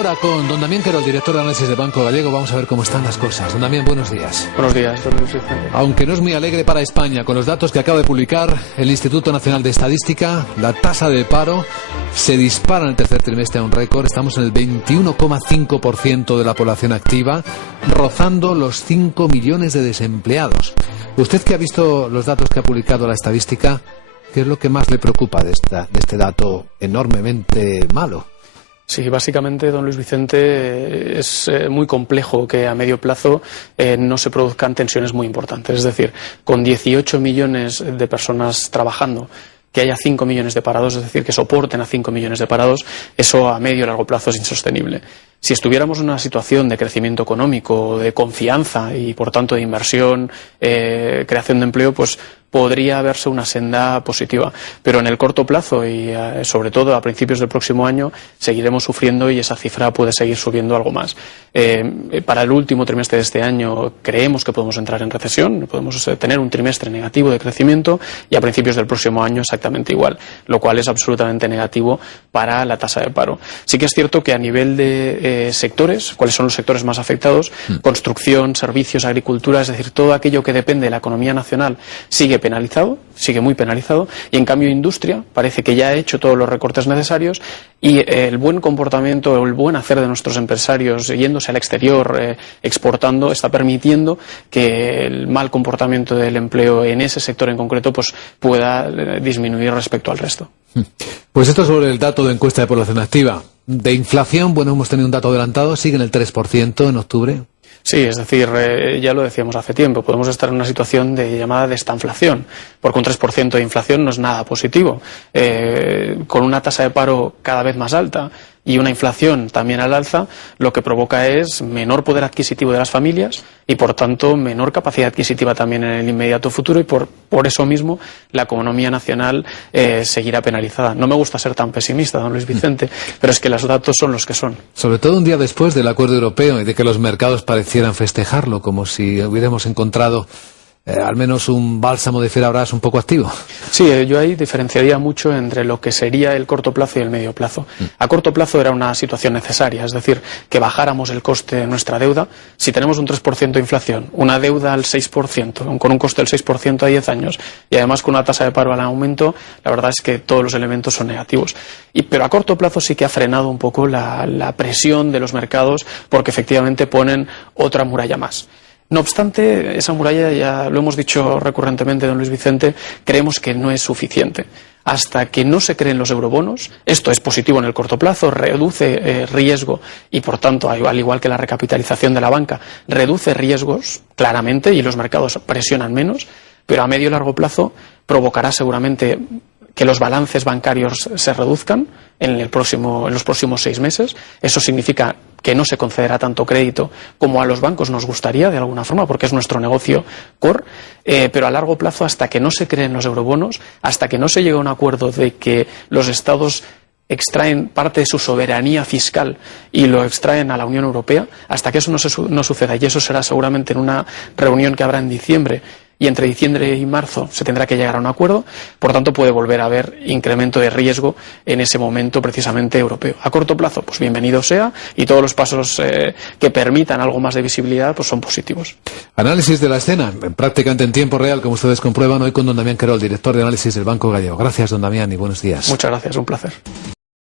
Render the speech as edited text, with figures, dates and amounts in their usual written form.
Ahora con don Damián Querol, director de análisis del Banco Gallego, vamos a ver cómo están las cosas. Don Damián, buenos días. Buenos días, don Luis Vicente. Aunque no es muy alegre para España, con los datos que acaba de publicar el Instituto Nacional de Estadística, la tasa de paro se dispara en el tercer trimestre a un récord. Estamos en el 21,5% de la población activa, rozando los 5 millones de desempleados. Usted que ha visto los datos que ha publicado la estadística, ¿qué es lo que más le preocupa de este dato enormemente malo? Sí, básicamente, don Luis Vicente, es muy complejo que a medio plazo no se produzcan tensiones muy importantes. Es decir, con 18 millones de personas trabajando, que haya 5 millones de parados, es decir, que soporten a 5 millones de parados, eso a medio y largo plazo es insostenible. Si estuviéramos en una situación de crecimiento económico, de confianza y, por tanto, de inversión, creación de empleo, pues podría verse una senda positiva. Pero en el corto plazo y, sobre todo, a principios del próximo año, seguiremos sufriendo y esa cifra puede seguir subiendo algo más. Para el último trimestre de este año creemos que podemos entrar en recesión, podemos tener un trimestre negativo de crecimiento y a principios del próximo año exactamente igual, lo cual es absolutamente negativo para la tasa de paro. Sí que es cierto que a nivel de sectores, ¿cuáles son los sectores más afectados? Construcción, servicios, agricultura, es decir, todo aquello que depende de la economía nacional sigue penalizado, sigue muy penalizado, y en cambio industria parece que ya ha hecho todos los recortes necesarios y el buen comportamiento o el buen hacer de nuestros empresarios yéndose al exterior, exportando, está permitiendo que el mal comportamiento del empleo en ese sector en concreto pues pueda disminuir respecto al resto. Pues esto sobre el dato de encuesta de población activa. De inflación, bueno, hemos tenido un dato adelantado, sigue en el 3% en octubre. Sí, es decir, ya lo decíamos hace tiempo, podemos estar en una situación de llamada destanflación, porque un 3% de inflación no es nada positivo. Con una tasa de paro cada vez más alta y una inflación también al alza, lo que provoca es menor poder adquisitivo de las familias y, por tanto, menor capacidad adquisitiva también en el inmediato futuro y por eso mismo la economía nacional seguirá penalizada. No me gusta ser tan pesimista, don Luis Vicente, pero es que los datos son los que son. Sobre todo un día después del acuerdo europeo y de que los mercados parecieran festejarlo, como si hubiéramos encontrado al menos un bálsamo de Fierabrás un poco activo. Sí, yo ahí diferenciaría mucho entre lo que sería el corto plazo y el medio plazo. A corto plazo era una situación necesaria, es decir, que bajáramos el coste de nuestra deuda. Si tenemos un 3% de inflación, una deuda al 6%, con un coste del 6% a 10 años, y además con una tasa de paro al aumento, la verdad es que todos los elementos son negativos. Pero a corto plazo sí que ha frenado un poco la presión de los mercados, porque efectivamente ponen otra muralla más. No obstante, esa muralla, ya lo hemos dicho recurrentemente, don Luis Vicente, creemos que no es suficiente. Hasta que no se creen los eurobonos, esto es positivo en el corto plazo, reduce riesgo y, por tanto, al igual que la recapitalización de la banca, reduce riesgos claramente y los mercados presionan menos, pero a medio y largo plazo provocará seguramente que los balances bancarios se reduzcan en los próximos 6 meses. Eso significa que no se concederá tanto crédito como a los bancos nos gustaría, de alguna forma, porque es nuestro negocio core, pero a largo plazo, hasta que no se creen los eurobonos, hasta que no se llegue a un acuerdo de que los estados extraen parte de su soberanía fiscal y lo extraen a la Unión Europea, hasta que eso no suceda, y eso será seguramente en una reunión que habrá en diciembre, y entre diciembre y marzo se tendrá que llegar a un acuerdo, por tanto puede volver a haber incremento de riesgo en ese momento precisamente europeo. A corto plazo, pues bienvenido sea, y todos los pasos que permitan algo más de visibilidad pues son positivos. Análisis de la escena, prácticamente en tiempo real, como ustedes comprueban, hoy con don Damián Querol, director de análisis del Banco Gallego. Gracias, don Damián, y buenos días. Muchas gracias, un placer.